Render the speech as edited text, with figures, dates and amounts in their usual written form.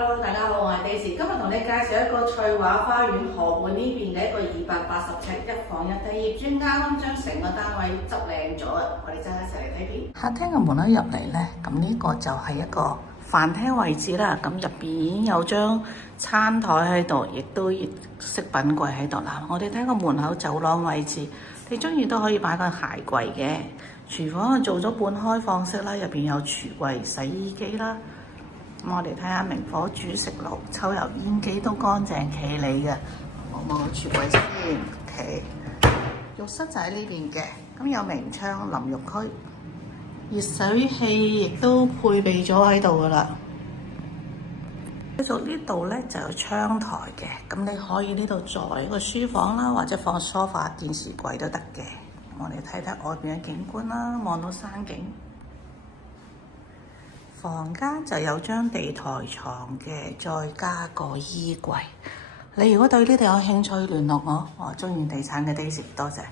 Hello，大家好，我係 Daisy，今日同你介紹一個翠華花園河畔呢邊嘅一個280尺一房一廳，業主啱啱將成個單位執靚咗啊！我哋真係一齊嚟睇片。客廳嘅門口入嚟呢，咁呢個就係一個飯廳位置啦。咁入邊已經有張餐台喺度，亦都飾品櫃喺度啦。我哋睇個門口走廊位置，你中意都可以擺個鞋櫃嘅。廚房做咗半開放式啦，入邊有櫥櫃、洗衣機啦。咁我哋睇下明火煮食爐、抽油煙機都乾淨企理嘅，望望個櫥櫃先。企浴室就喺呢邊嘅，咁有明窗淋浴區，熱水器亦都配備咗喺度噶啦。繼續呢度咧就有窗台嘅，咁你可以呢度作為一個書房啦，或者放梳化、電視櫃都得嘅。我哋睇睇外邊嘅景觀啦，望到山景。房間就有張地台床嘅，再加個衣櫃。你如果對呢度有興趣，聯絡我。我中原地產嘅 Daisy，多謝。